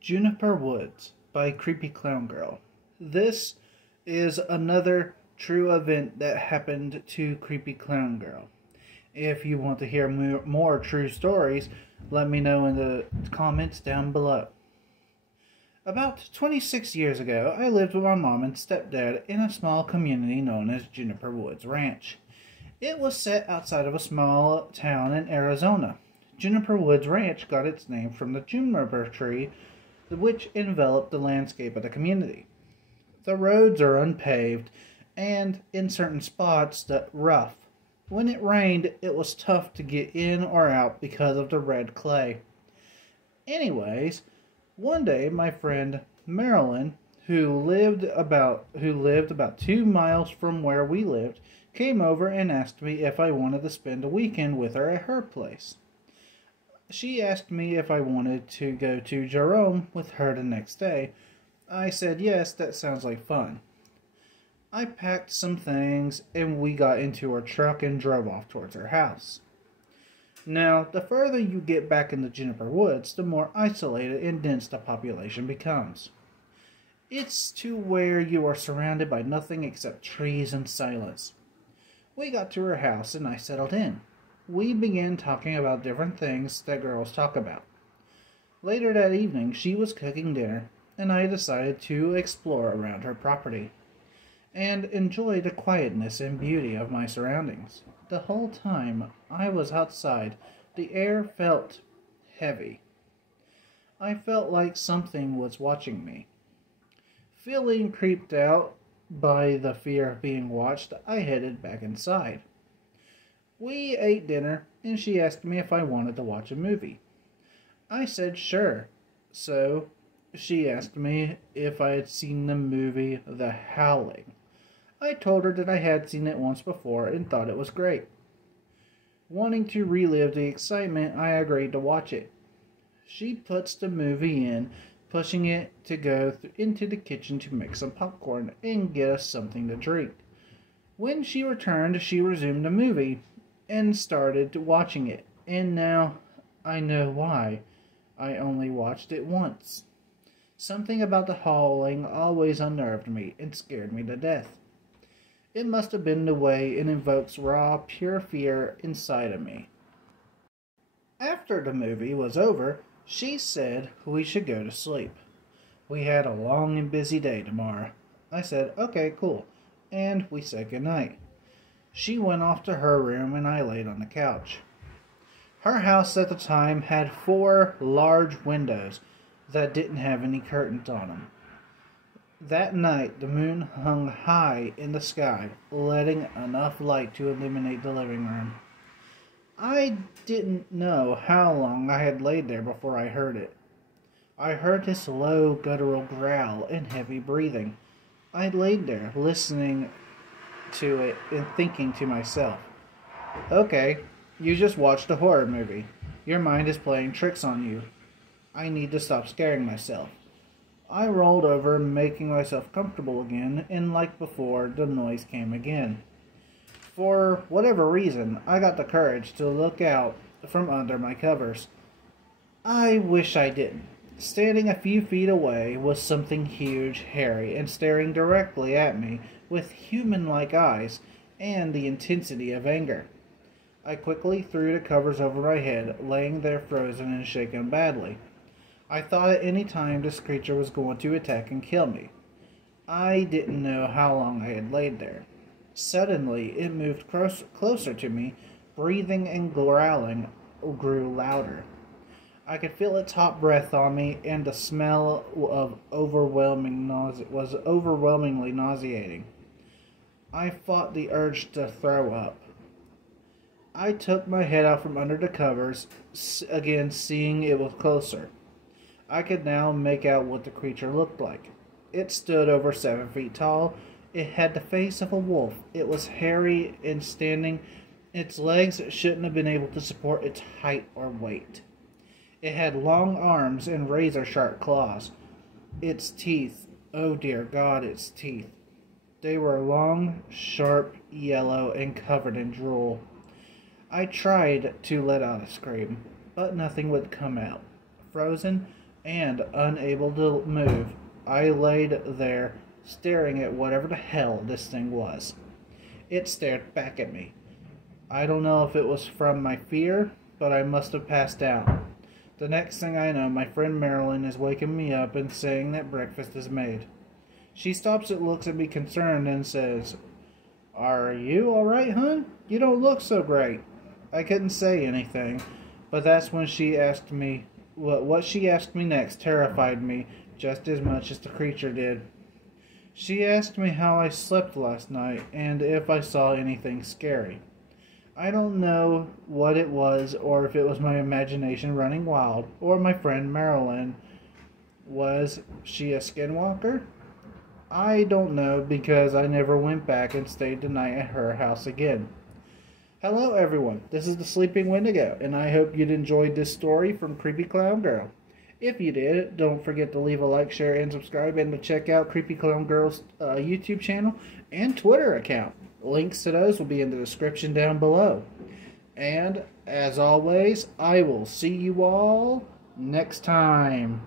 Juniper Woods by Creepy Clown Girl. This is another true event that happened to Creepy Clown Girl. If you want to hear more true stories, let me know in the comments down below. About 26 years ago, I lived with my mom and stepdad in a small community known as Juniper Woods Ranch. It was set outside of a small town in Arizona. Juniper Woods Ranch got its name from the juniper tree which enveloped the landscape of the community. The roads are unpaved and, in certain spots, rough. When it rained, it was tough to get in or out because of the red clay. Anyways, one day my friend Marilyn, who lived about 2 miles from where we lived, came over and asked me if I wanted to spend a weekend with her at her place. She asked me if I wanted to go to Jerome with her the next day. I said yes, that sounds like fun. I packed some things and we got into her truck and drove off towards her house. Now, the further you get back in the Juniper Woods, the more isolated and dense the population becomes. It's to where you are surrounded by nothing except trees and silence. We got to her house and I settled in. We began talking about different things that girls talk about. Later that evening, she was cooking dinner, and I decided to explore around her property and enjoy the quietness and beauty of my surroundings. The whole time I was outside, the air felt heavy. I felt like something was watching me. Feeling creeped out by the fear of being watched, I headed back inside. We ate dinner, and she asked me if I wanted to watch a movie. I said sure. So, she asked me if I had seen the movie The Howling. I told her that I had seen it once before and thought it was great. Wanting to relive the excitement, I agreed to watch it. She puts the movie in, pushing it to go into the kitchen to make some popcorn and get us something to drink. When she returned, she resumed the movie and started watching it, and now I know why I only watched it once. Something about the howling always unnerved me and scared me to death. It must have been the way it invokes raw, pure fear inside of me. After the movie was over, she said we should go to sleep. We had a long and busy day tomorrow. I said, okay, cool, and we said goodnight. She went off to her room and I laid on the couch. Her house at the time had 4 large windows that didn't have any curtains on them. That night, the moon hung high in the sky, letting enough light to illuminate the living room. I didn't know how long I had laid there before I heard it. I heard his low, guttural growl and heavy breathing. I laid there, listening to it and thinking to myself, okay, you just watched a horror movie. Your mind is playing tricks on you. I need to stop scaring myself. I rolled over, making myself comfortable again, and like before, the noise came again. For whatever reason, I got the courage to look out from under my covers. I wish I didn't. Standing a few feet away was something huge, hairy, and staring directly at me with human-like eyes and the intensity of anger. I quickly threw the covers over my head, laying there frozen and shaken badly. I thought at any time this creature was going to attack and kill me. I didn't know how long I had laid there. Suddenly, it moved closer to me, breathing and growling grew louder. I could feel its hot breath on me, and the smell of was overwhelmingly nauseating. I fought the urge to throw up. I took my head out from under the covers, again seeing it was closer. I could now make out what the creature looked like. It stood over 7 feet tall. It had the face of a wolf. It was hairy and standing. Its legs shouldn't have been able to support its height or weight. It had long arms and razor-sharp claws. Its teeth, oh dear God, its teeth. They were long, sharp, yellow, and covered in drool. I tried to let out a scream, but nothing would come out. Frozen, and unable to move, I laid there staring at whatever the hell this thing was. It stared back at me. I don't know if it was from my fear, but I must have passed out. The next thing I know, my friend Marilyn is waking me up and saying that breakfast is made. She stops and looks at me concerned and says, "Are you alright, hon? You don't look so great." I couldn't say anything, but that's when she asked me, what she asked me next terrified me just as much as the creature did. She asked me how I slept last night and if I saw anything scary. I don't know what it was, or if it was my imagination running wild, or my friend Marilyn. Was she a skinwalker? I don't know, because I never went back and stayed the night at her house again. Hello everyone, this is the Sleeping Wendigo, and I hope you'd enjoyed this story from Creepy Clown Girl. If you did, don't forget to leave a like, share, and subscribe, and to check out Creepy Clown Girl's YouTube channel and Twitter account. Links to those will be in the description down below. And, as always, I will see you all next time.